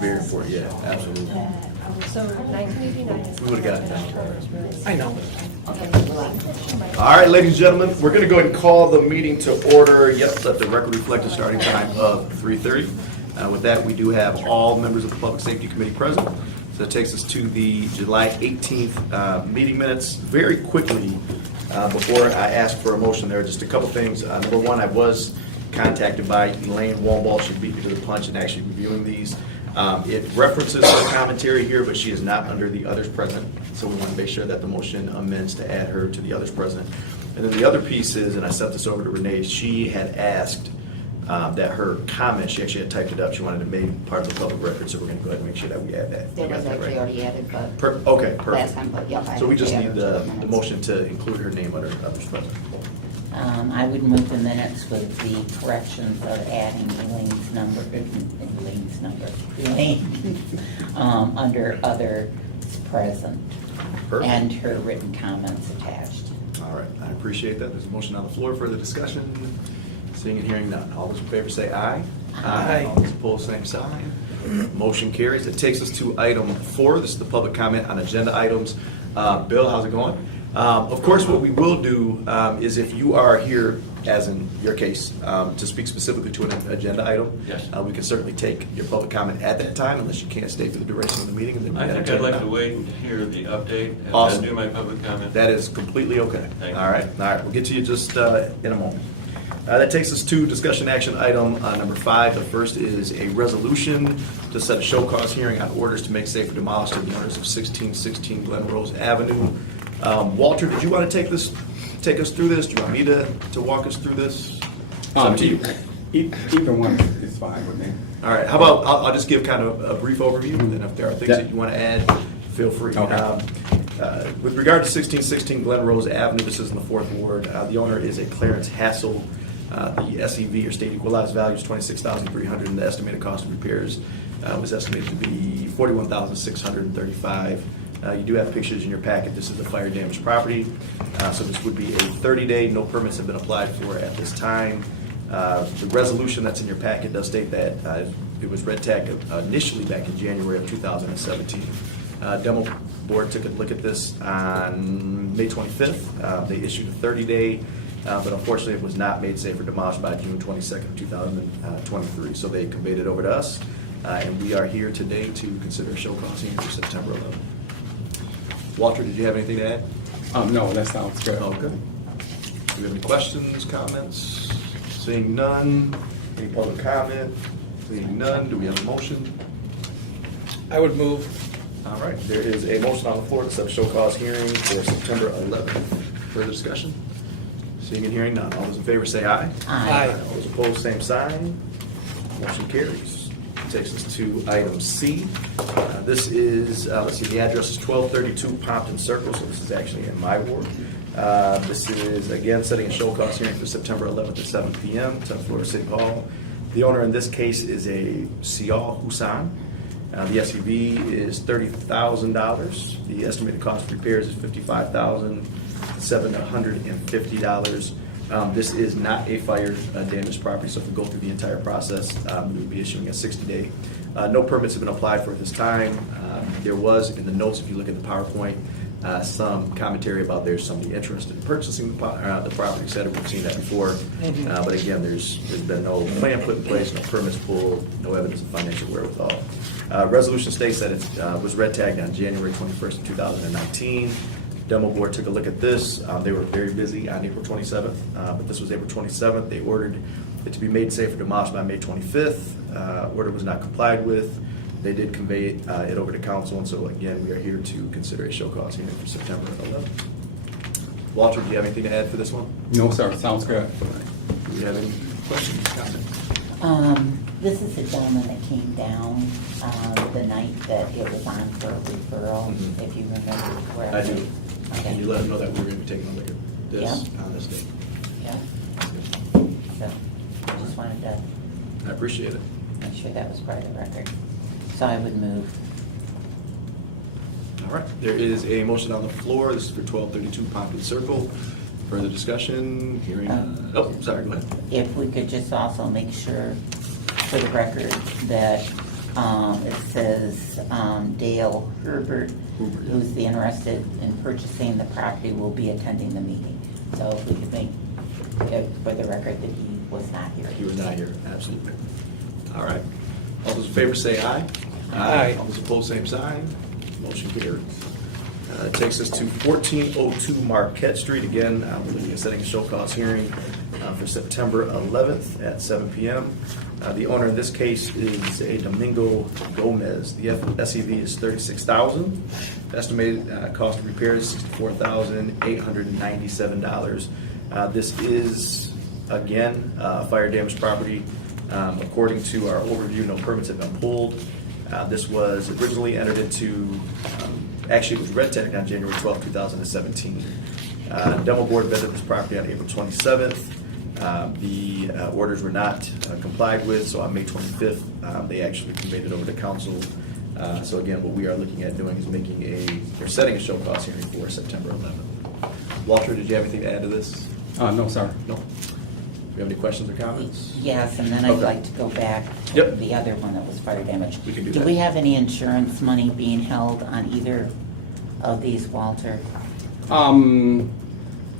Very important, yeah, absolutely. So 1989 is. We would've got it done. I know. All right, ladies and gentlemen, we're gonna go ahead and call the meeting to order. Yep, let the record reflect the starting time of 3:30. With that, we do have all members of the Public Safety Committee present. So that takes us to the July 18th meeting minutes. Very quickly, before I ask for a motion, there are just a couple things. Number one, I was contacted by Elaine Wallball. She beat me to the punch in actually reviewing these. It references the commentary here, but she is not under the others present. So we want to make sure that the motion amends to add her to the others present. And then the other piece is, and I sent this over to Renee, she had asked that her comment, she actually had typed it up, she wanted to make part of the public record, so we're going to go ahead and make sure that we add that. That You got was that actually right? already added, but Okay, perfect. last time, but yeah. So we just need the minutes. motion to include her name under others present. I would move the minutes with the corrections of adding Elaine, under others present, Perfect. and her written comments attached. All right, I appreciate that. There's a motion on the floor for the discussion. Seeing and hearing none. All those in favor say aye. Aye. All those opposed, same sign. Motion carries. It takes us to item 4. This is the public comment on agenda items. Bill, how's it going? Of course, what we will do is if you are here, as in your case, to speak specifically to an agenda item, Yes. we can certainly take your public comment at that time unless you can't stay for the duration of the meeting. And then I we think can I'd like to adjourn. wait and hear the update and Awesome. then do my public comment. That is completely okay. Thank you. All right, we'll get to you just in a moment. That takes us to discussion action item number 5. The first is a resolution to set a show cause hearing on orders to make safe or demolish the owners of 1616 Glen Rose Avenue. Walter, did you want to take us through this? Do you want me to walk us through this? It's up to you. Either one is fine with me. All right, how about, I'll just give kind of a brief overview, and then if there are things that you want to add, feel free. Okay. With regard to 1616 Glen Rose Avenue, this is in the 4th Ward. The owner is a Clarence Hassel. The SEV, or state equalized value, is $26,300, and the estimated cost of repairs was estimated to be $41,635. You do have pictures in your packet. This is a fire damaged property. So this would be a 30-day, no permits have been applied for at this time. The resolution that's in your packet does state that it was red tagged initially back in January of 2017. Demo board took a look at this on May 25th. They issued a 30-day, but unfortunately it was not made safe or demolished by June 22nd, 2023. So they conveyed it over to us, and we are here today to consider a show cause hearing for September 11th. Walter, did you have anything to add? No, that sounds good. Okay. Do you have any questions, comments? Seeing none. Any public comment? Seeing none. Do we have a motion? I would move. All right. There is a motion on the floor to set a show cause hearing for September 11th. Further discussion? Seeing and hearing none. All those in favor say aye. Aye. All those opposed, same sign. Motion carries. Takes us to item C. This is, let's see, the address is 1232 Pompton Circle, so this is actually in my ward. This is, again, setting a show cause hearing for September 11th at 7 p.m. 10th floor of City Hall. The owner in this case is a Sial Husan. The SUV is $30,000. The estimated cost of repairs is $55,750. This is not a fire damaged property, so if we go through the entire process, we would be issuing a 60-day. No permits have been applied for at this time. There was, in the notes, if you look at the PowerPoint, some commentary about there's somebody interested in purchasing the property, et cetera. We've seen that before. But again, there's been no plan put in place, no permits pulled, no evidence of financial wherewithal. Resolution states that it was red tagged on January 21st of 2019. Demo board took a look at this. They were very busy on April 27th, but this was April 27th. They ordered it to be made safe or demolished by May 25th. Order was not complied with. They did convey it over to council, and so again, we are here to consider a show cause hearing for September 11th. Walter, do you have anything to add for this one? No, sir, sounds good. Do you have any questions, comments? This is the gentleman that came down the night that it was on for a referral, Mhm. if you remember correctly. I do. Okay. Can you let them know that we're going to be taking a look at this Yeah. on this date? Yeah. So, I just wanted to I appreciate it. make sure that was part of the record. So I would move. All right, there is a motion on the floor. This is for 1232 Pompton Circle. Further discussion, hearing, oh, sorry, go ahead. If we could just also make sure for the record that It says Dale Herbert, Hubert. who's interested in purchasing the property, will be attending the meeting. So if we could make it for the record that he was not here. He was not here, absolutely. All right. All those in favor say aye. Aye. All those opposed, same sign. Motion carries. It takes us to 1402 Marquette Street. Again, we're looking at setting a show cause hearing for September 11th at 7 p.m. The owner in this case is a Domingo Gomez. The SEV is $36,000. Estimated cost of repair is $64,897. This is, again, fire damaged property. According to our overview, no permits have been pulled. This was originally entered into, actually it was red tagged on January 12, 2017. Demo board vetted this property on April 27th. The orders were not complied with, so on May 25th, they actually conveyed it over to council. So again, what we are looking at doing is setting a show cause hearing for September 11th. Walter, did you have anything to add to this? No, sir. No. Do you have any questions or comments? Yes, and then I'd Okay. like to go back to Yep. the other one that was fire damage. We can do Do that. we have any insurance money being held on either of these, Walter?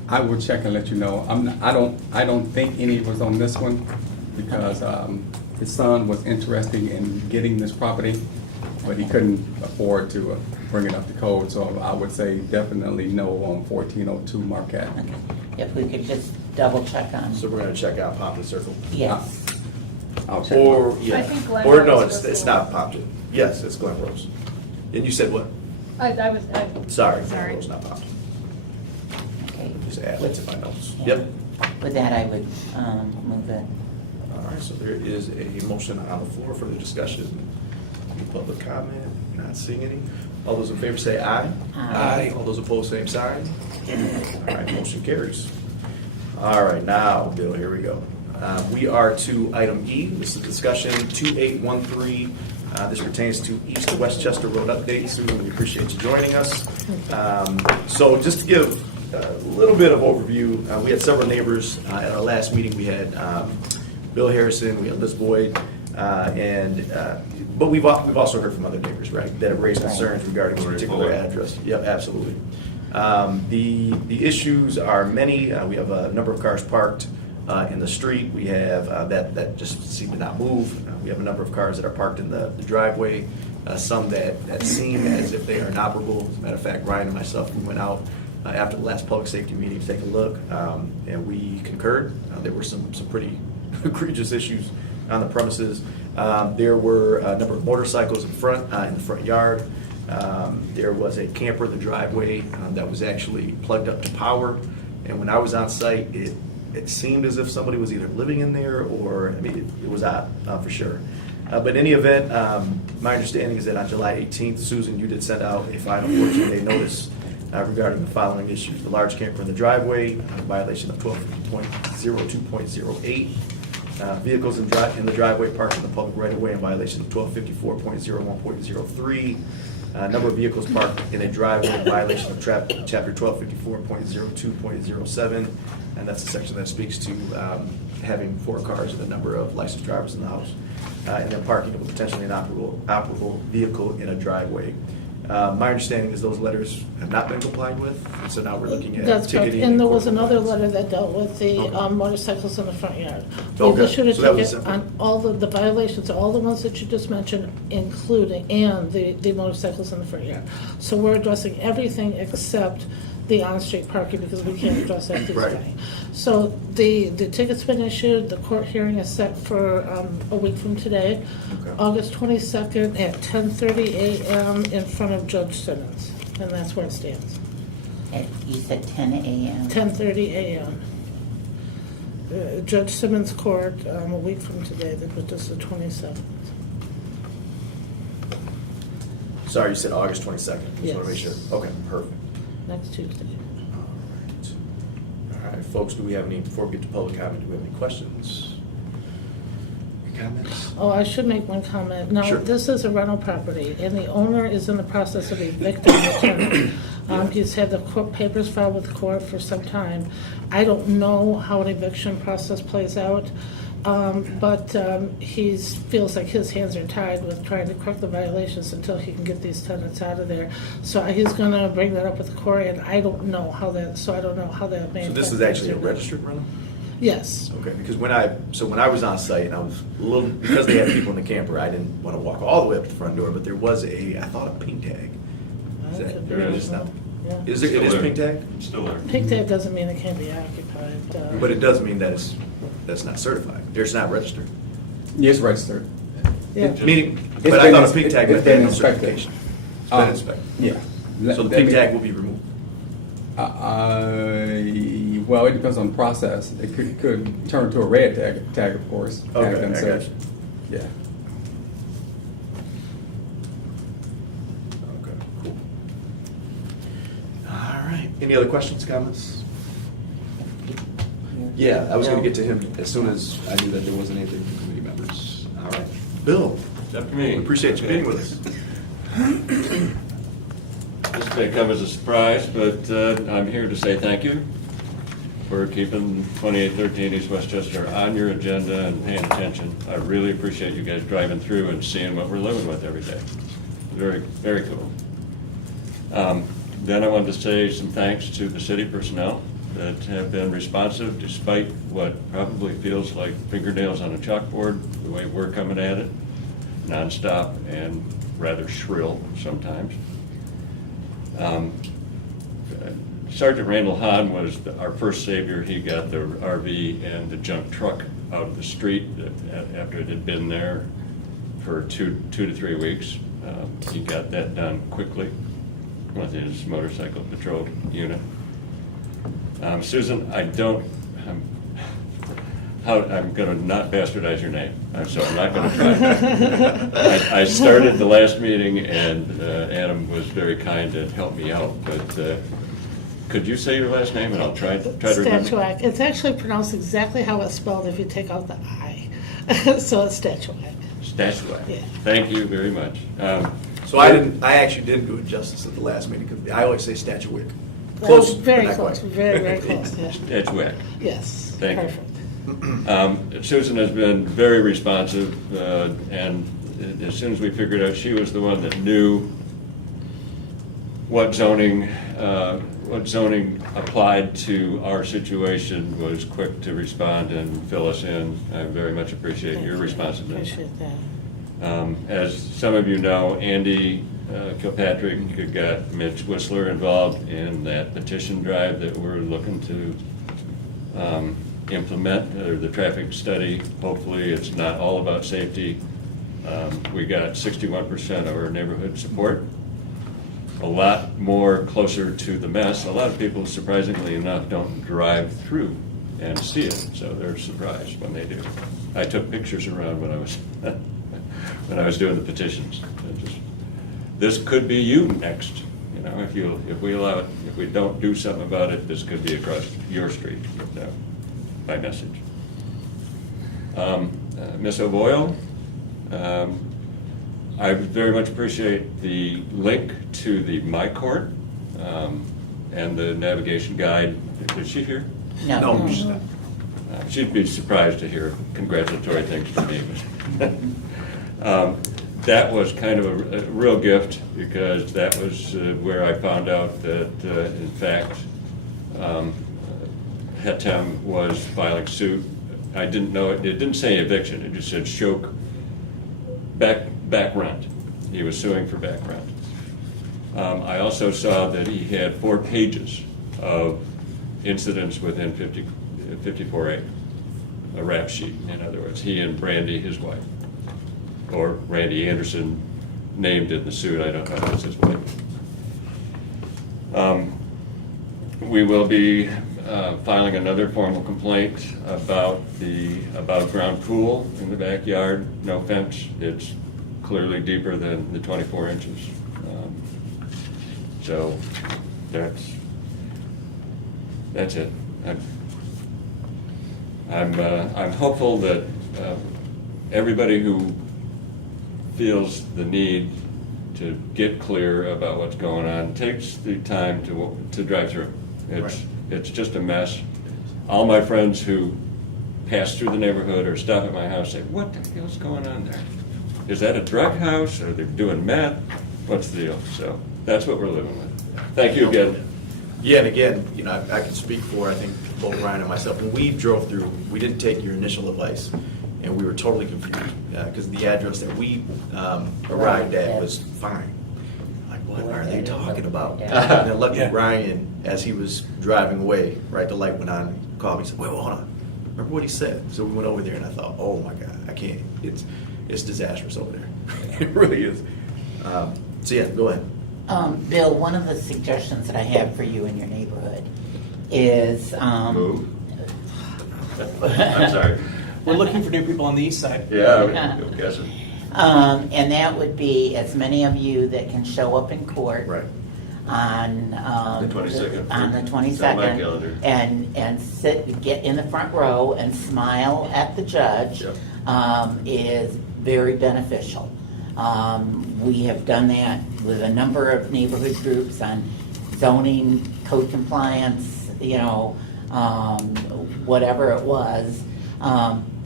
I will check and let you know. I don't think any was on this one because his son was interested in getting this property, but he couldn't afford to bring it up to code. So I would say definitely no on 1402 Marquette. Okay, if we could just double check on, So we're gonna check out Poplar Circle. yes. I'll check. Or, yeah. I think Glen Or no, Rose was it's the not one. Poplar. Yes, it's Glen Rose. And you said what? I Sorry, Glen Sorry. Rose, not Poplar. Okay. Just add that to my notes. Yeah. Yep. With that, I would move it. All right, so there is a motion on the floor for the discussion. Any public comment? Not seeing any. All those in favor say aye. Aye. All those opposed, same sign. All right, motion carries. All right, now, Bill, here we go. We are to item E. This is discussion 2813. This pertains to East to Westchester Road update. Susan, we appreciate you joining us. So just to give a little bit of overview, we had several neighbors. At our last meeting, we had Bill Harrison, we had Liz Boyd, but we've also heard from other neighbors, right, that have raised concerns regarding this particular address. Yep, absolutely. The issues are many. We have a number of cars parked in the street. We have that just seem to not move. We have a number of cars that are parked in the driveway. Some that seem as if they are inoperable. As a matter of fact, Ryan and myself, we went out after the last public safety meeting to take a look, and we concurred. There were some pretty egregious issues on the premises. There were a number of motorcycles in the front yard. There was a camper in the driveway that was actually plugged up to power, and when I was on site, it seemed as if somebody was either living in there or, I mean, it was odd for sure. But in any event, my understanding is that on July 18th, Susan, you did send out a final 14-day notice regarding the following issues: the large camper in the driveway, violation of 12.02.08. Vehicles in the driveway parked in the public right-of-way in violation of 1254.01.03. Number of vehicles parked in a driveway in violation of chapter 1254.02.07, and that's the section that speaks to having 4 cars and the number of licensed drivers in the house, and then parking of a potentially inoperable vehicle in a driveway. My understanding is those letters have not been complied with, and so now we're looking at That's correct, ticketing. and there was court another compliance. letter that dealt with the Okay. motorcycles in the front yard. Okay, We issued a so that was ticket simple. on all the violations, all the ones that you just mentioned, including, and the motorcycles in the front yard. So we're addressing everything except the on-street parking, because we can't address that this Right. day. So the ticket's been issued, the court hearing is set for a week from today, Okay. August 22nd at 10:30 a.m. in front of Judge Simmons, and that's where it stands. You said 10 a.m.? 10:30 a.m. Judge Simmons Court, a week from today, which is the 27th. Sorry, you said August 22nd. Just want to make sure. Yes. Okay, perfect. Next Tuesday. All right, folks, before we get to public comment, do we have any questions? Any comments? Oh, I should make one comment. Now, Sure. this is a rental property, and the owner is in the process of evicting the tenant. He's had the court papers filed with the court for some time. I don't know how an eviction process plays out. But he feels like his hands are tied with trying to correct the violations until he can get these tenants out of there. So he's gonna bring that up with Corey, and I don't know how that, so I don't know how that may. So this is affect actually a it. registered rental? Yes. Okay, because when I was on site and I was a little, because they had people in the camper, I didn't want to walk all the way up to the front door, but there was I thought a pink tag. Is That that, could be, there it's not, yeah. is there, it is Still pink there. tag? It's still there. Pink tag doesn't mean it can't be occupied. But it does mean that that's not certified, it's not registered. Yes, registered. Yeah. Meaning, It's but I been thought a ins- pink tag it's meant been no inspected. certification. It's been inspected. Yeah. So the pink tag will be removed. Well, it depends on the process. It could turn to a red tag, of course. Tag Okay, I themselves. got Yeah. Okay, cool. All right, any other questions, comments? Yeah, I was gonna get to him as soon as I knew that there wasn't anything from committee members. All right, Bill, Up to me. we appreciate you Okay. being with us. This may come as a surprise, but I'm here to say thank you for keeping 2813 East Westchester on your agenda and paying attention. I really appreciate you guys driving through and seeing what we're living with every day. Very, very cool. Then I wanted to say some thanks to the city personnel that have been responsive despite what probably feels like fingernails on a chalkboard, the way we're coming at it, nonstop and rather shrill sometimes. Sergeant Randall Hahn was our first savior. He got the RV and the junk truck out of the street after it had been there for two to 3 weeks. He got that done quickly with his motorcycle patrol unit. Susan, I'm gonna not bastardize your name, so I'm not gonna try. I started the last meeting and Adam was very kind and helped me out, but could you say your last name and I'll try to remember? Statuac. It's actually pronounced exactly how it's spelled if you take out the I. So it's Statuac. Statuac. Yeah. Thank you very much. So I actually didn't do it justice at the last meeting, because I always say Statuic. That Close, was but very not close, quite. very, very close, yeah. Statuac. Yes, Thank you. perfect. Susan has been very responsive, and as soon as we figured out she was the one that knew what zoning applied to our situation, was quick to respond and fill us in. I very much appreciate your responsiveness. Appreciate that. As some of you know, Andy Kilpatrick got Mitch Whistler involved in that petition drive that we're looking to implement, or the traffic study. Hopefully, it's not all about safety. We got 61% of our neighborhood support. A lot more closer to the mess. A lot of people, surprisingly enough, don't drive through and see it, so they're surprised when they do. I took pictures around when I was when I was doing the petitions. This could be you next, you know, if we allow it. If we don't do something about it, this could be across your street, by message. Ms. O'Boyle, I very much appreciate the link to the My Court and the navigation guide. Is she here? No, she's not. She'd be surprised to hear congratulatory things from me. That was kind of a real gift, because that was where I found out that, in fact, Hetem was filing suit. I didn't know it didn't say eviction, it just said Shoke back rent. He was suing for back rent. I also saw that he had 4 pages of incidents within 54A, a rap sheet, in other words. He and Brandy, his wife, or Randy Anderson, named in the suit. I don't know if it's his wife. We will be filing another formal complaint about the above-ground pool in the backyard. No fence. It's clearly deeper than the 24 inches. So that's it. I'm hopeful that everybody who feels the need to get clear about what's going on takes the time to drive through. It's just a mess. All my friends who pass through the neighborhood or stop at my house, say, what the hell's going on there? Is that a drug house? Are they doing meth? What's the deal? So that's what we're living with. Thank you again. Yeah, and again, you know, I can speak for, I think, both Ryan and myself. When we drove through, we didn't take your initial advice, and we were totally confused, because the address that we arrived at was fine. Like, what are they talking about? And then luckily, Yeah. Ryan, as he was driving away, right, the light went on, and he called me, and said, wait, hold on. Remember what he said? So we went over there, and I thought, oh my God, I can't. It's disastrous over there. It really is. So yeah, go ahead. Bill, one of the suggestions that I have for you in your neighborhood is, Move. I'm sorry. We're looking for new people on the east side. Yeah, I'm guessing. and that would be as many of you that can show up in court. Right. On, The 22nd. On the It's on my 22nd. calendar. And sit, get in the front row and smile at the judge, Yep. is very beneficial. We have done that with a number of neighborhood groups on zoning, code compliance, you know, whatever it was,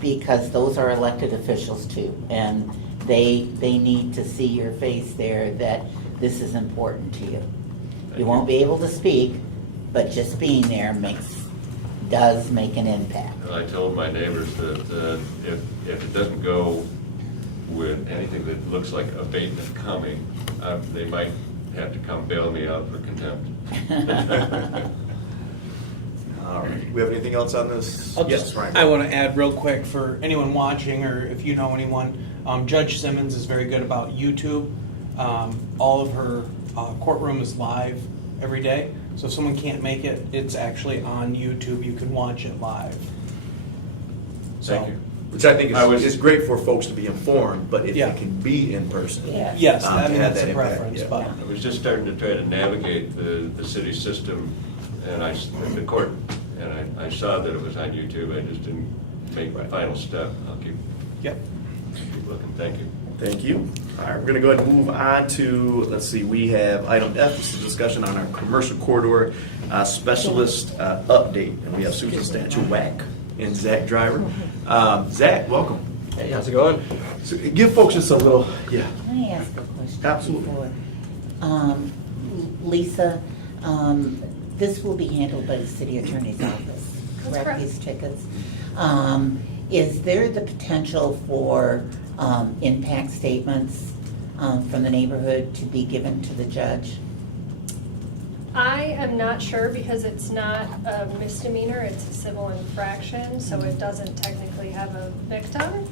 because those are elected officials too. And they need to see your face there that this is important to you. You won't be able to speak, but just being there does make an impact. I told my neighbors that if it doesn't go with anything that looks like abatement coming, they might have to come bail me out for contempt. All right. We have anything else on this? Yes, Ryan. I want to add real quick for anyone watching, or if you know anyone, Judge Simmons is very good about YouTube. All of her courtroom is live every day. So if someone can't make it, it's actually on YouTube. You can watch it live. Thank you. Which I think I was- is great for folks to be informed, but if Yeah. they can be in person. Yeah. Yes, to I mean, have that's that a impact, preference, yeah. but I was just starting to try to navigate the city system, and the court, and I saw that it was on YouTube. I just didn't make the final step. I'll keep yep. looking. Thank you. Thank you. All right, we're going to go ahead and move on to, let's see, we have item F, this is a discussion on our commercial corridor specialist update. And we have Susan Statuac and Zach Driver. Zach, welcome. Hey, how's it going? So give folks just a little, yeah. Can I ask a question? Absolutely. before? Lisa, this will be handled by the city attorney's office, That's correct, correct. these tickets? Is there the potential for impact statements from the neighborhood to be given to the judge? I am not sure because it's not a misdemeanor, it's a civil infraction, so it doesn't technically have a victim.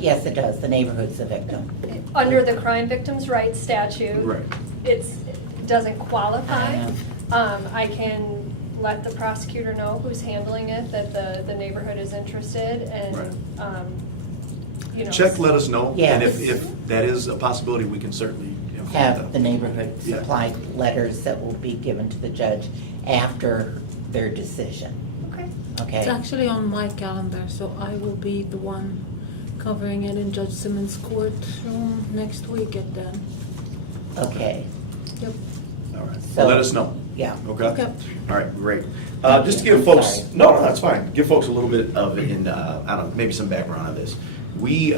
Yes, it does, the neighborhood's the victim. Under the Crime Victims' Rights statute. Right. It doesn't qualify. I I can let the prosecutor know who's handling it, that the neighborhood is interested and, you know. Check, let us know. Yes. And if that is a possibility, we can certainly, you know. Have the neighborhood Yeah. supply letters that will be given to the judge after their decision, Okay. okay? It's actually on my calendar, so I will be the one covering it in Judge Simmons' courtroom next week at then. Okay, Yep. All right. So- Let us know. yeah. Okay? Okay. All right, great. Just to give I'm folks, sorry. no, that's fine. Give folks a little bit of, I don't know, maybe some background on this. We,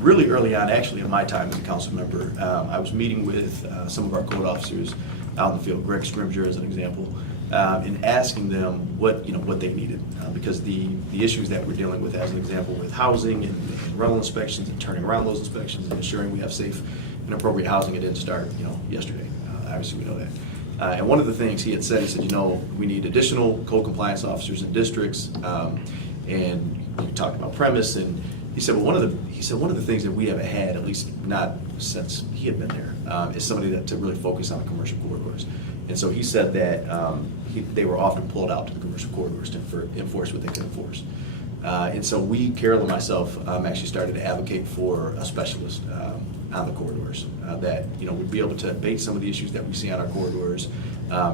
really early on, actually in my time as a council member, I was meeting with some of our code officers out in the field, Greg Scrimger as an example, and asking them what they needed. Because the issues that we're dealing with, as an example, with housing and rental inspections and turning around those inspections and ensuring we have safe and appropriate housing, it didn't start, yesterday. Obviously, we know that. And one of the things he had said, we need additional code compliance officers in districts, and you talked about premise, and he said, well, one of the things that we haven't had, at least not since he had been there, is somebody to really focus on the commercial corridors. And so he said that they were often pulled out to the commercial corridors to enforce what they could enforce. And so Carol and myself, actually started to advocate for a specialist on the corridors that would be able to abate some of the issues that we see on our corridors.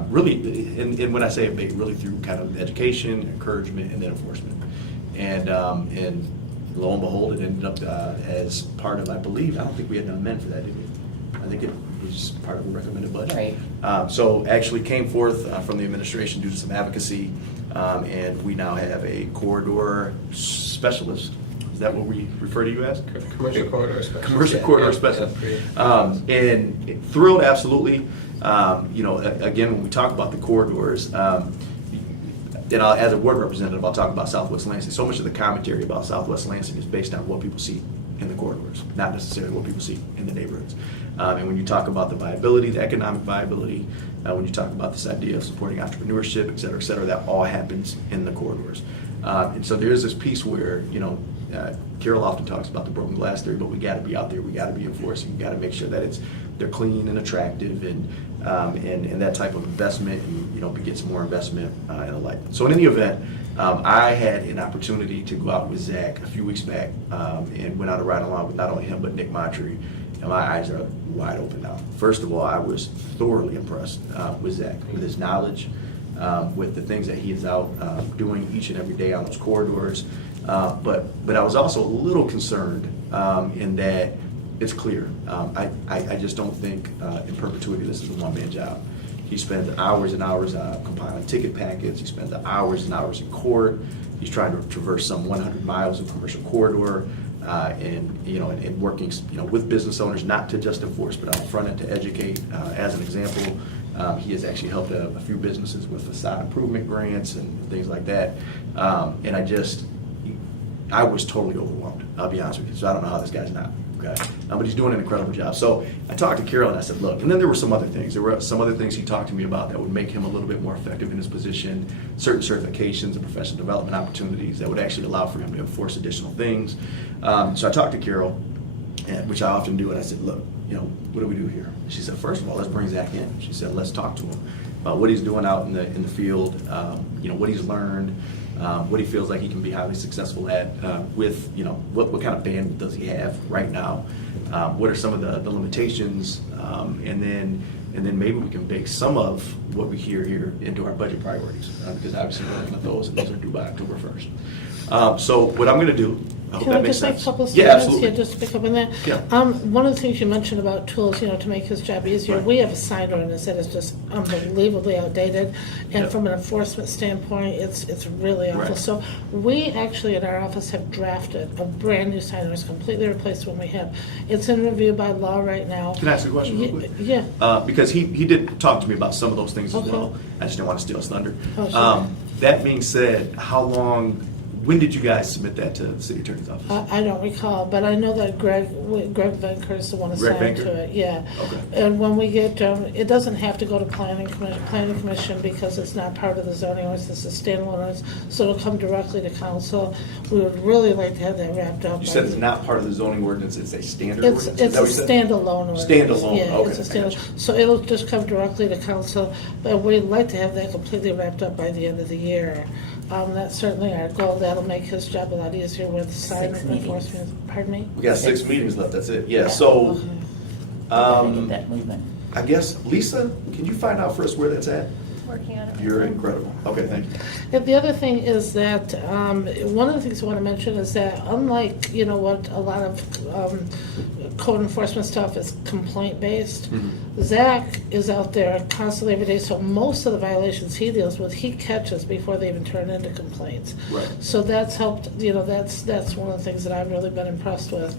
Really, and when I say abate, really through kind of education, encouragement, and then enforcement. And lo and behold, it ended up as part of, I don't think we had enough men for that, did we? I think it was part of the recommended budget. Right. So actually came forth from the administration due to some advocacy, and we now have a corridor specialist. Is that what we refer to you as? Commercial corridor specialist. Commercial Yeah, corridor yeah, specialist. yeah. And thrilled, absolutely. You know, again, when we talk about the corridors, and as a ward representative, I'll talk about Southwest Lansing. So much of the commentary about Southwest Lansing is based on what people see in the corridors, not necessarily what people see in the neighborhoods. And when you talk about the viability, the economic viability, when you talk about this idea of supporting entrepreneurship, et cetera, that all happens in the corridors. And so there is this piece where, you know, Carol often talks about the broken glass theory, but we got to be out there, we got to be enforcing, we got to make sure that they're clean and attractive, and that type of investment, and, you know, begets more investment and the like. So in any event, I had an opportunity to go out with Zach a few weeks back, and went out a ride along with not only him but Nick Montry, and my eyes are wide open now. First of all, I was thoroughly impressed with Zach, with his knowledge, with the things that he is out doing each and every day on those corridors. But I was also a little concerned in that it's clear. I just don't think in perpetuity this is a one-man job. He spends hours and hours compiling ticket packets. He spends hours and hours in court. He's trying to traverse some 100 miles of commercial corridor, and working, you know, with business owners, not to just enforce, but on the front end to educate. As an example, he has actually helped a few businesses with facade improvement grants and things like that. And I was totally overwhelmed, I'll be honest with you. So I don't know how this guy's not, okay? But he's doing an incredible job. So I talked to Carol and I said, look, and then there were some other things. There were some other things he talked to me about that would make him a little bit more effective in his position, certain certifications and professional development opportunities that would actually allow for him to enforce additional things. So I talked to Carol, which I often do, and I said, look, you know, what do we do here? She said, first of all, let's bring Zach in. She said, let's talk to him about what he's doing out in the field, you know, what he's learned, what he feels like he can be highly successful at, with, you know, what kind of bandwidth does he have right now? What are some of the limitations? And then maybe we can bake some of what we hear here into our budget priorities, because obviously we're looking at those, and those are due by October 1st. So what I'm going to do, I hope Can I that makes just make a sense. couple of Yeah, statements? absolutely. Yeah, just to pick up on that. Yeah. One of the things you mentioned about tools, you know, to make his job easier, Right. we have a sign ordinance that is just unbelievably outdated, and Yeah. from an enforcement standpoint, it's really awful. Right. So we actually in our office have drafted a brand new sign ordinance, completely replaced one we have. It's in review by law right now. Can I ask you a question real quick? Yeah. Because he did talk to me about some of those things as Okay. well. I just didn't want to steal his thunder. Oh, sure. That being said, when did you guys submit that to the city attorney's office? I don't recall, but I know that Greg Venker is the one Greg assigned Venker? to it, yeah. Okay. And when we get, it doesn't have to go to planning commission because it's not part of the zoning ordinance, it's a standalone ordinance, so it'll come directly to council. We would really like to have that wrapped up. You by said it's the- not part of the zoning ordinance, it's a standard It's ordinance? Is that what you a said? standalone ordinance. Standalone, Yeah, okay, it's a I got standalone. So it'll just come directly to council, but we'd like to have that completely wrapped up by the end of the year. That's certainly our goal. That'll make his job a lot easier with sign 6 meetings. enforcement. Pardon me? We got 6 meetings left, that's it. Yeah, so, Okay. Gotta get that moving. I guess, Lisa, can you find out for us where that's at? Working on it. You're incredible. Okay, thank you. And the other thing is that, one of the things I want to mention is that unlike, you know, what a lot of code enforcement stuff is complaint-based, Zach is out there constantly every day, so most of the violations he deals with, he catches before they even turn into complaints. Right. So that's helped, you know, that's one of the things that I've really been impressed with.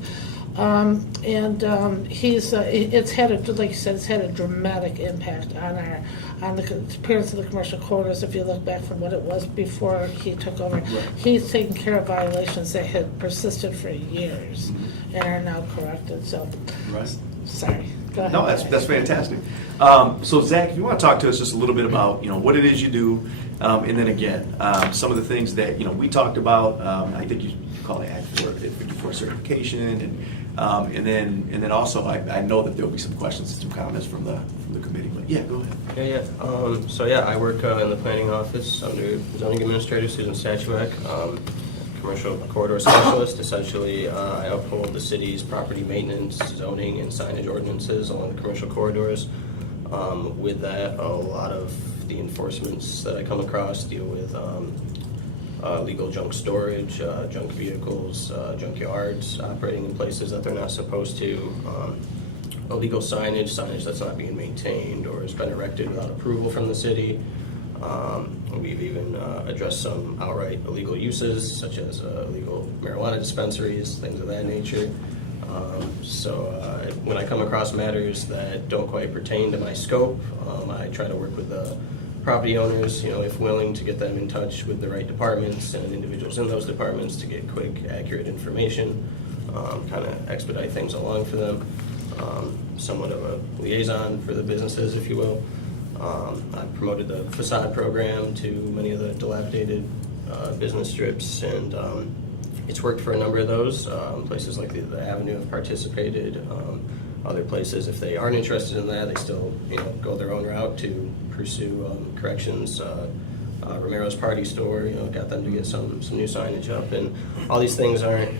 He's, it's had a, like you said, it's had a dramatic impact on the appearance of the commercial corridors. If you look back from what it was before he took over, he's taken care of violations that had persisted for years and are now corrected, so, Right. sorry, go ahead. No, that's fantastic. So Zach, if you want to talk to us just a little bit about, you know, what it is you do, and then again, some of the things that, you know, we talked about, I think you call it Act 54 certification, and then also I know that there'll be some questions and some comments from the committee, but yeah, go ahead. Yeah. I work in the planning office under zoning administrator Susan Statuak, commercial corridor specialist. Essentially, I uphold the city's property maintenance, zoning, and signage ordinances along the commercial corridors. With that, a lot of the enforcements that I come across deal with legal junk storage, junk vehicles, junkyards operating in places that they're not supposed to, illegal signage that's not being maintained or has been erected without approval from the city. We've even addressed some outright illegal uses, such as illegal marijuana dispensaries, things of that nature. When I come across matters that don't quite pertain to my scope, I try to work with the property owners, if willing, to get them in touch with the right departments and individuals in those departments to get quick, accurate information, kind of expedite things along for them. Somewhat of a liaison for the businesses, if you will. I've promoted the facade program to many of the dilapidated business strips, and it's worked for a number of those. Places like the Avenue have participated. Other places, if they aren't interested in that, they still go their own route to pursue corrections. Romero's Party Store, got them to get some new signage up, and all these things aren't,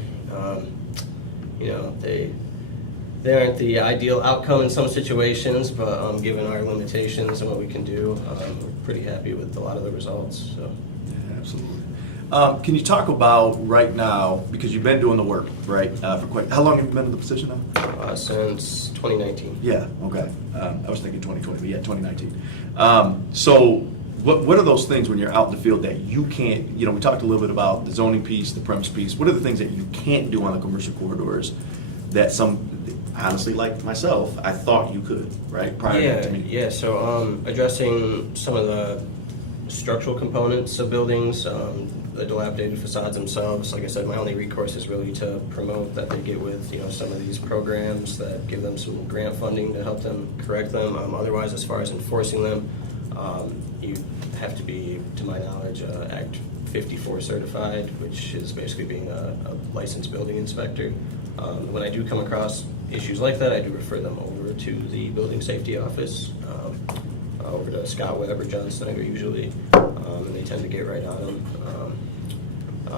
they aren't the ideal outcome in some situations, but given our limitations and what we can do, we're pretty happy with a lot of the results. So. Yeah, absolutely. Can you talk about right now, because you've been doing the work, right? For how long have you been in the position now? Since 2019. Yeah, okay. I was thinking 2020, but yeah, 2019. So what are those things when you're out in the field that you can't, we talked a little bit about the zoning piece, the premise piece. What are the things that you can't do on the commercial corridors that honestly, like myself, I thought you could, right? Prior to me. Yeah, so addressing some of the structural components of buildings, the dilapidated facades themselves. Like I said, my only recourse is really to promote that they get with some of these programs that give them some grant funding to help them correct them. Otherwise, as far as enforcing them, you have to be, to my knowledge, Act 54 certified, which is basically being a licensed building inspector. When I do come across issues like that, I do refer them over to the building safety office, over to Scott Webb or John Snyder usually, and they tend to get right on them.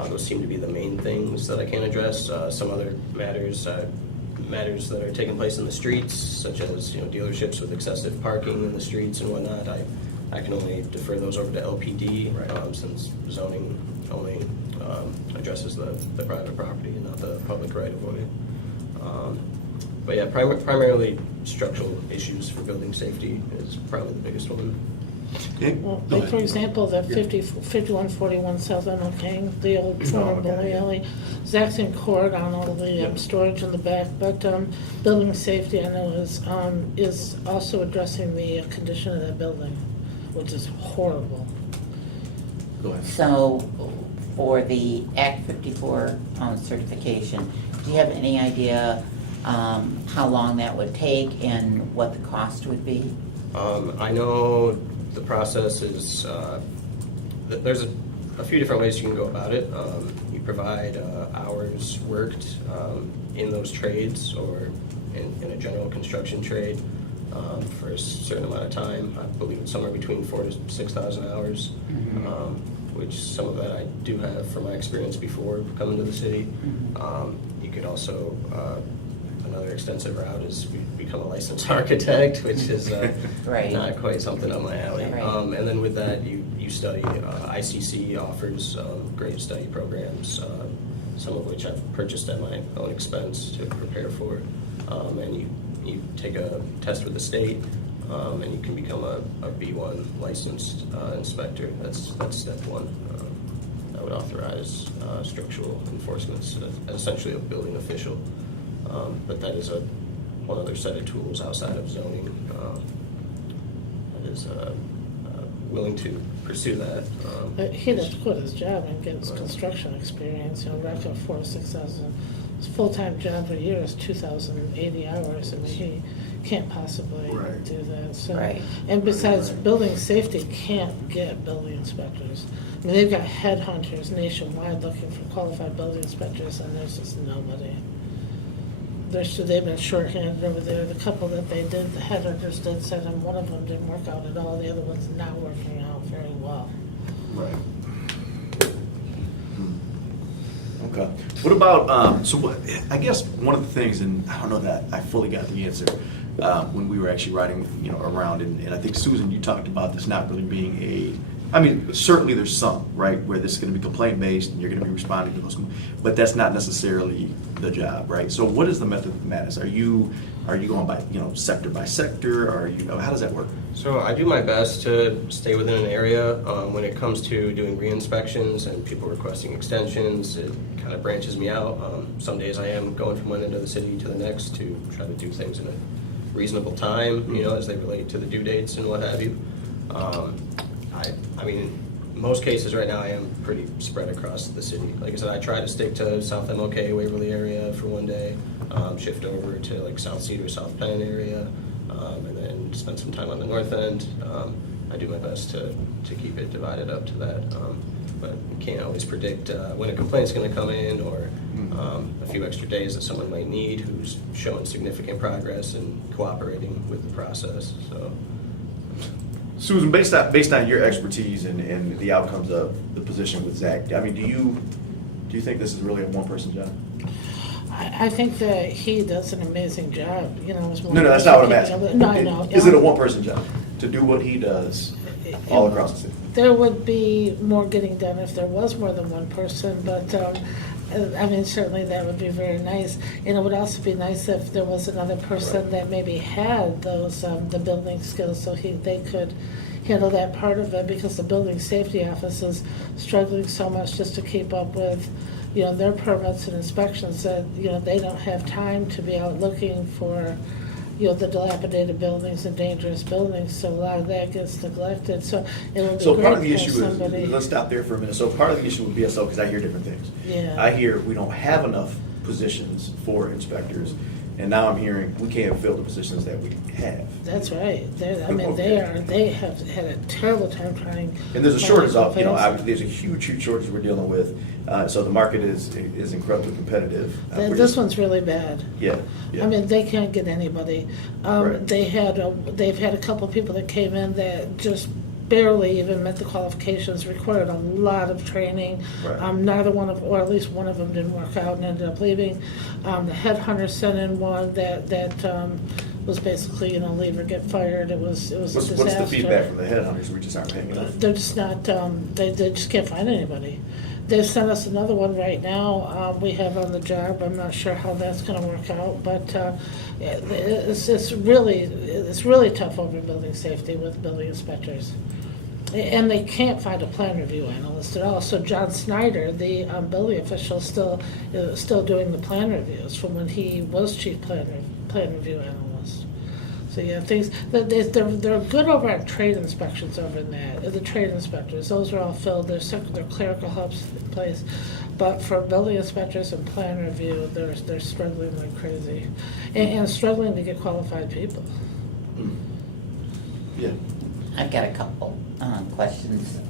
Those seem to be the main things that I can address. Some other matters that are taking place in the streets, such as dealerships with excessive parking in the streets and whatnot, I can only defer those over to LPD, since zoning only addresses the private property and not the public right of way. But yeah, primarily structural issues for building safety is probably the biggest one. Okay. Well, Go like for ahead. example, that Yeah. 5141 South MLK, the old former okay, bowling yeah. alley, exact same cord on all the Yeah. storage in the back, but building safety, I know, is also addressing the condition of that building, which is horrible. Go ahead. So for the Act 54 certification, do you have any idea how long that would take and what the cost would be? I know the process is, there's a few different ways you can go about it. You provide hours worked in those trades or in a general construction trade for a certain amount of time. I believe it's somewhere between 4,000 to 6,000 hours, which some of that I do have from my experience before coming to the city. You could also, another extensive route is become a licensed architect, which is Right. not quite something up my alley. Right. And then with that, you study. ICC offers great study programs, some of which I've purchased at my own expense to prepare for. And you take a test with the state, and you can become a B1 licensed inspector. That's step one. That would authorize structural enforcement, essentially a building official. But that is one other set of tools outside of zoning that is willing to pursue that. He'd have to quit his job and get his construction experience, rack up 4,000 to 6,000. His full-time job a year is 2,080 hours. I mean, he can't possibly Right. do that. So, Right. and besides, building safety can't get building inspectors. I mean, they've got headhunters nationwide looking for qualified building inspectors, and there's just nobody. They've been shorthanded over there. The couple that they did, the headhunters did send them. One of them didn't work out at all. The other one's not working out very well. Right. Okay. What about, I guess one of the things, and I don't know that I fully got the answer, when we were actually riding, around, and I think, Susan, you talked about this not really being certainly there's some, right, where this is gonna be complaint-based, and you're gonna be responding to those, but that's not necessarily the job, right? So what is the method of madness? Are you Are you going by, sector by sector? Are you, how does that work? So I do my best to stay within an area. When it comes to doing re-inspections and people requesting extensions, it kind of branches me out. Some days I am going from one end of the city to the next to try to do things in a reasonable time, as they relate to the due dates and what have you. I mean, in most cases right now I am pretty spread across the city. Like I said, I try to stick to South MLK, Waverly area for one day, shift over to like South Cedar, South Penn area, and then spend some time on the north end. I do my best to keep it divided up to that, but you can't always predict when a complaint's going to come in or a few extra days that someone might need who's showing significant progress and cooperating with the process. So. Susan, based on your expertise and the outcomes of the position with Zach, I mean, do you think this is really a one-person job? I think that he does an amazing job, as No, that's not what I'm asking. No, I know. Is it a one-person job to do what he does all across the city? There would be more getting done if there was more than one person, but, I mean, certainly that would be very nice. And it would also be nice if there was another person that maybe had those, the building skills, so they could handle that part of it, because the building safety office is struggling so much just to keep up with, their permits and inspections, that, they don't have time to be out looking for, the dilapidated buildings and dangerous buildings, so a lot of that gets neglected, so it would be So part of the great for issue somebody. is, let's stop there for a minute. So part of the issue with BSO, because I hear different things. Yeah. I hear we don't have enough positions for inspectors, and now I'm hearing we can't fill the positions that we have. That's right. Okay. They have had a terrible time trying. And there's a to shortage find of, complaints. there's a huge shortage we're dealing with. So the market is incredibly competitive. We're This just- one's really bad. Yeah, yeah. I mean, they can't get anybody. Right. They've had a couple of people that came in that just barely even met the qualifications, required a lot of training. Right. Neither one of, or at least one of them didn't work out and ended up leaving. The headhunter sent in one that was basically, leave or get fired. It was a disaster. What's the feedback from the headhunters? We just aren't hanging up. They're just not, they just can't find anybody. They've sent us another one right now, we have on the job. I'm not sure how that's gonna work out, but it's really tough over building safety with building inspectors. And they can't find a plan review analyst at all. So John Snyder, the building official, still doing the plan reviews from when he was chief plan review analyst. So yeah, they're good over at trade inspections over in that, the trade inspectors. Those are all filled, their clerical helps in place. But for building inspectors and plan review, they're struggling like crazy. And struggling to get qualified people. Yeah. I've got a couple questions.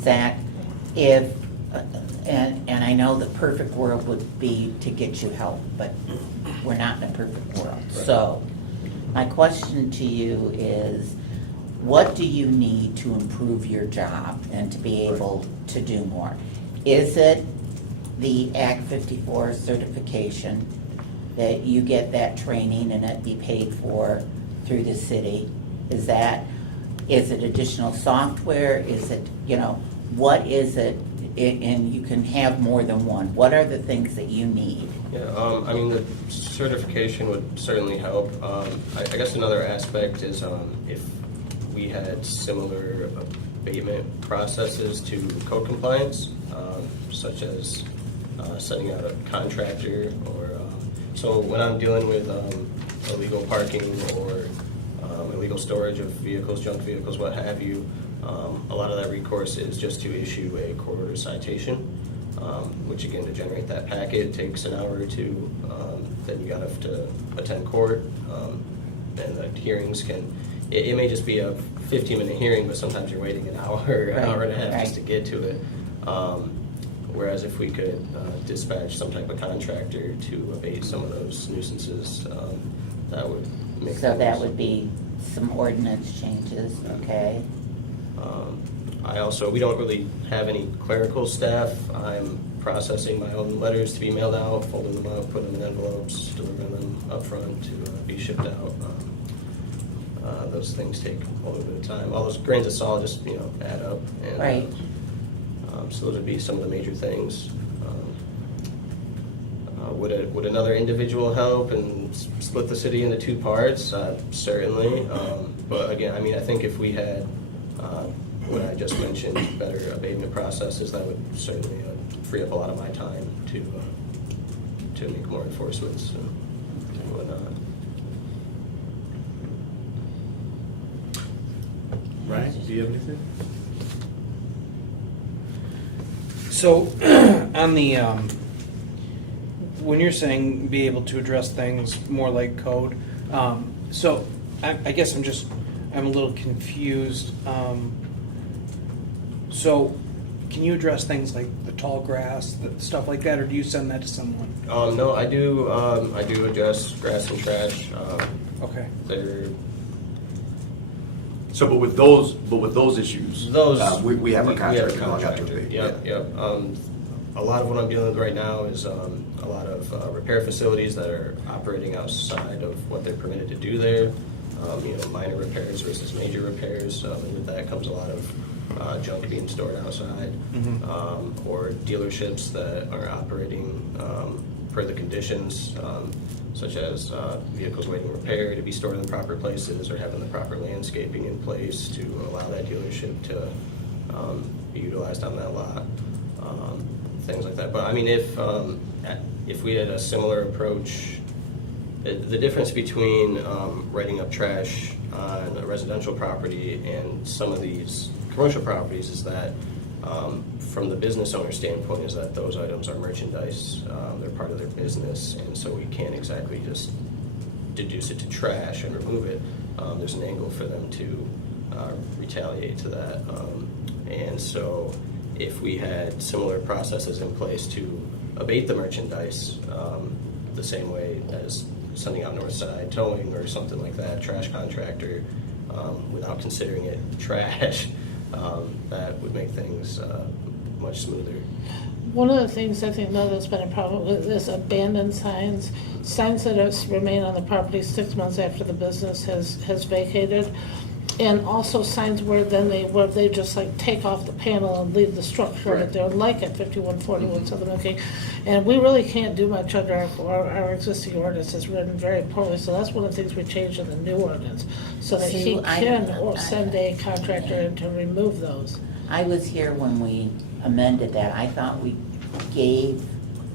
Zach, if, and I know the perfect world would be to get you help, but we're not in a perfect world. So my question to you is, what do you need to improve your job and to be able to do more? Is it the Act 54 certification, that you get that training and it be paid for through the city? Is it additional software? Is it, what is it? And you can have more than one. What are the things that you need? Yeah, the certification would certainly help. I guess another aspect is if we had similar abatement processes to code compliance, such as sending out a contractor, or so when I'm dealing with illegal parking or illegal storage of vehicles, junk vehicles, what have you, a lot of that recourse is just to issue a court order citation, which again, to generate that packet takes an hour or two. Then you have to attend court, and the hearings it may just be a 15-minute hearing, but sometimes you're waiting an hour, an hour and a half just to get to it. Whereas if we could dispatch some type of contractor to abate some of those nuisances, that would make So that things- would be some ordinance changes, okay? we don't really have any clerical staff. I'm processing my own letters to be mailed out, folding them up, putting them in envelopes, delivering them up front to be shipped out. Those things take a little bit of time. All those grains of salt just, add up. And, Right. So those would be some of the major things. would another individual help and split the city into two parts? Certainly. But again, I mean, I think if we had what I just mentioned, better abatement processes, that would certainly free up a lot of my time to make more enforcements and whatnot. Ryan, do you have anything? So, on the, when you're saying be able to address things more like code, so I guess I'm a little confused. So, can you address things like the tall grass, stuff like that, or do you send that to someone? No, I do address grass and trash. Okay. They're So, but with those issues, Those we have a we contract. a going out to contractor. abate. Yep. A lot of what I'm dealing with right now is a lot of repair facilities that are operating outside of what they're permitted to do there. Minor repairs versus major repairs. And with that comes a lot of junk being stored outside, or dealerships that are operating per the conditions, such as vehicles waiting repair to be stored in the proper places, or having the proper landscaping in place to allow that dealership to be utilized on that lot, things like that. But I mean, if we had a similar approach, the difference between writing up trash on a residential property and some of these commercial properties is that from the business owner standpoint is that those items are merchandise, they're part of their business, and so we can't exactly just deduce it to trash and remove it. There's an angle for them to retaliate to that. And so if we had similar processes in place to abate the merchandise, the same way as sending out north side towing or something like that, trash contractor, without considering it trash, that would make things much smoother. One of the things I think that's been a problem with is abandoned signs, signs that remain on the property 6 months after the business has vacated, and also signs where they just like take off the panel and leave the structure of it there, like at 5141 Southern Milky. And we really can't do much under our existing ordinance. It's written very poorly, so that's one of the things we changed in the new ordinance, so that he can send a contractor in to remove those. I was here when we amended that. I thought we gave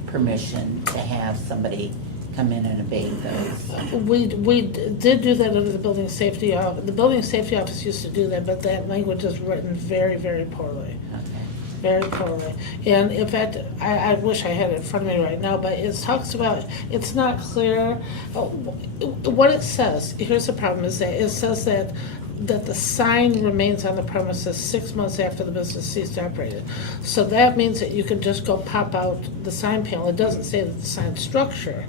permission to have somebody come in and abate those. We did do that under the building safety office. The building safety office used to do that, but that language is written very, very poorly. Okay. Very poorly. And in fact, I wish I had it in front of me right now, but it talks about, it's not clear. What it says, here's the problem, is that it says that the sign remains on the premises 6 months after the business ceased operating. So that means that you can just go pop out the sign panel. It doesn't say that the sign structure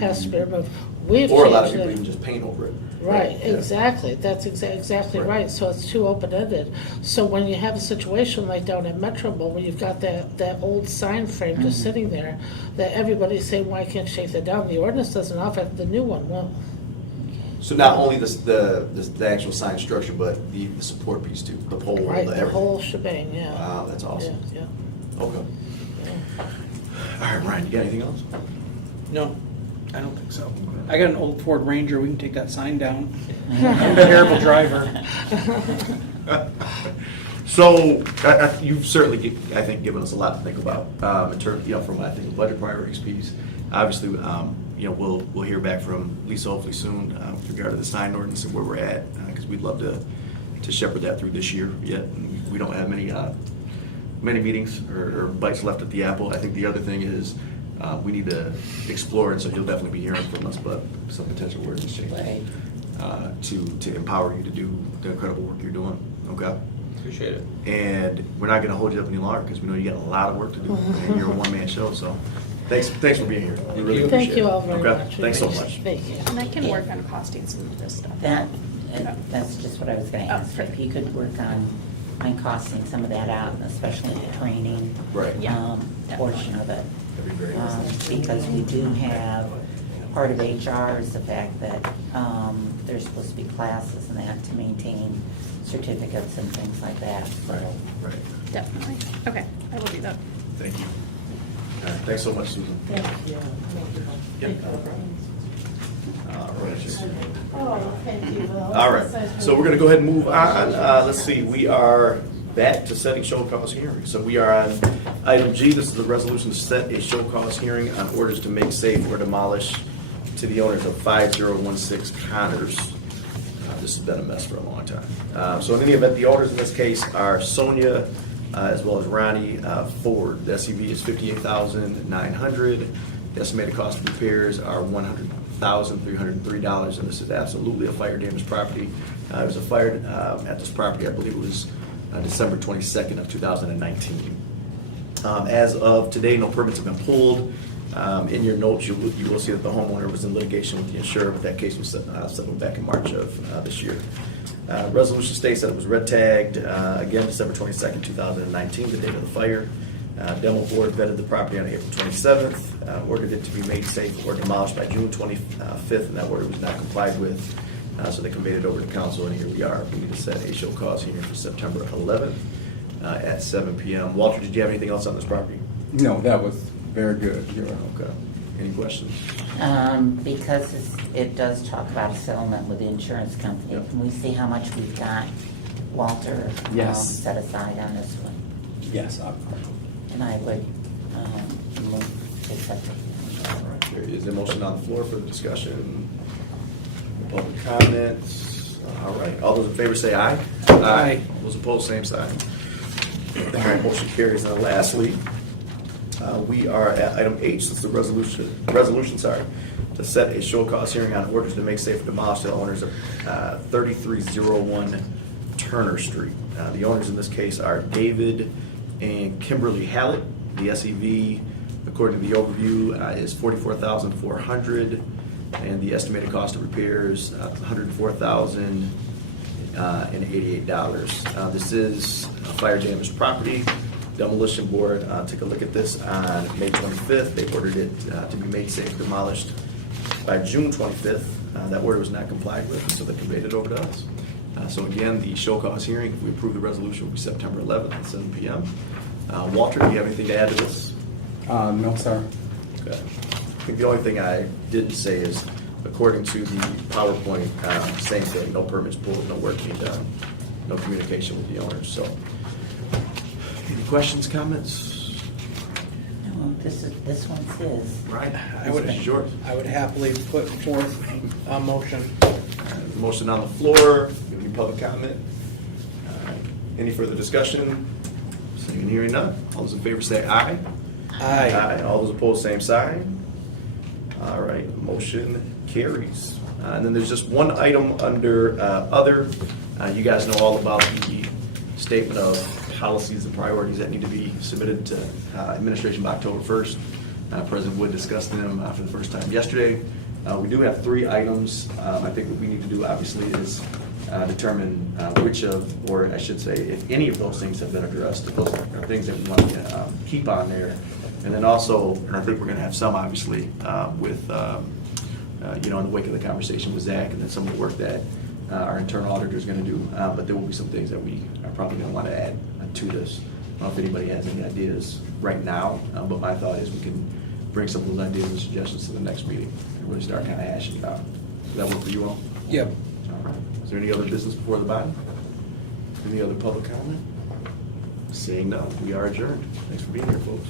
has to be removed. We've Or a lot of changed people it. even just paint over it. Right, Yeah. exactly. That's exactly Right. right. So it's too open-ended. So when you have a situation like down at Metro Bowl, where you've got that old sign frame just sitting there, that everybody's saying, why can't you take that down? The ordinance doesn't offer it, the new one won't. So not only the actual sign structure, but the support piece too, the pole, Right, the the everything. whole shebang, yeah. Wow, that's awesome. Yeah, Okay. yeah. All right, Ryan, you got anything else? No, I don't think so. I got an old Ford Ranger, we can take that sign down. I'm a terrible driver. So, you've certainly, I think, given us a lot to think about in terms, from I think the budget priorities piece. Obviously, we'll hear back from Lisa hopefully soon with regard to the sign ordinance and where we're at, because we'd love to shepherd that through this year yet. And we don't have many meetings or bites left at the apple. I think the other thing is we need to explore, and so you'll definitely be hearing from us, but some potential ordinance changes Right. to empower you to do the incredible work you're doing. Okay. Appreciate it. And we're not going to hold you up any longer because we know you got a lot of work to do. And you're a one-man show, so thanks for being here. We really appreciate Thank you it. all very Okay? much. Thanks so much. Thank you. And I can work on costing some of this stuff. That's just what I was gonna ask, if you could work on costing some of that out, and especially the training. Right. Yeah. Portion of it. That'd be very nice. Because we do have, part of HR is the fact that there's supposed to be classes and that to maintain certificates and things like that, so. Right. Definitely. Okay, I will do that. Thank you. right, thanks so much, Susan. Thank you. Yep. All right. Oh, thank you, Will. All right, so we're gonna go ahead and move on. Let's see, we are back to setting show cause hearings. So we are on item G. This is the resolution to set a show cause hearing on orders to make safe or demolish to the owners of 5016 Connors. This has been a mess for a long time. So in any event, the owners in this case are Sonia as well as Ronnie Ford. The SUV is $58,900. The estimated cost of repairs are $100,303, and this is absolutely a fire damaged property. There was a fire at this property, I believe it was December 22nd of 2019. As of today, no permits have been pulled. In your notes, you will see that the homeowner was in litigation with the insurer, but that case was settled back in March of this year. Resolution states that it was red tagged, again, December 22nd, 2019, the date of the fire. Demo board vetted the property on April 27th, ordered it to be made safe or demolished by June 25th, and that order was not complied with. So they conveyed it over to council, and here we are. We need to set a show cause hearing for September 11th at 7 p.m. Walter, did you have anything else on this property? No, that was very good. Okay. Any questions? Because it does talk about a settlement with the insurance company, Yep. can we see how much we've got, Walter, Yes. set aside on this one? Yes, And I would move to accept it. All right, there is a motion on the floor for the discussion. Public comments. All right, all those in favor say aye. Aye. All those opposed, same sign. All right, motion carries. And lastly, we are at item H. This is the resolution, to set a show cause hearing on orders to make safe or demolish the owners of 3301 Turner Street. The owners in this case are David and Kimberly Hallett. The SEV, according to the overview, is $44,400, and the estimated cost of repairs $104,088. This is a fire damaged property. Demolition board took a look at this on May 25th. They ordered it to be made safe, demolished by June 25th. That order was not complied with, so they conveyed it over to us. So again, the show cause hearing, if we approve the resolution, will be September 11th at 7 p.m. Walter, do you have anything to add to this? no, sir. Okay. I think the only thing I didn't say is, according to the PowerPoint, same thing, no permits pulled, no work being done, no communication with the owners, so. Any questions, comments? No, this one's his. Right. I would, This is yours. I would happily put forth a motion. Motion on the floor, any public comment? Any further discussion? Seeing and hearing none. All those in favor say aye. Aye. All those opposed, same sign. All right, motion carries. And then there's just one item under other. You guys know all about the statement of policies and priorities that need to be submitted to administration by October 1st. President Wood discussed them for the first time yesterday. We do have 3 items. I think what we need to do, obviously, is determine which of, or I should say, if any of those things have been addressed. If those are things that we want to keep on there. And then also, and I think we're going to have some, obviously, with, in the wake of the conversation with Zach, and then some of the work that our internal auditor is going to do. But there will be some things that we are probably going to want to add to this. I don't know if anybody has any ideas right now, but my thought is we can bring some of those ideas and suggestions to the next meeting and really start kind of hashing it out. Does that work for you all? Yep. All right. Is there any other business before the body? Any other public comment? Seeing none, we are adjourned. Thanks for being here, folks.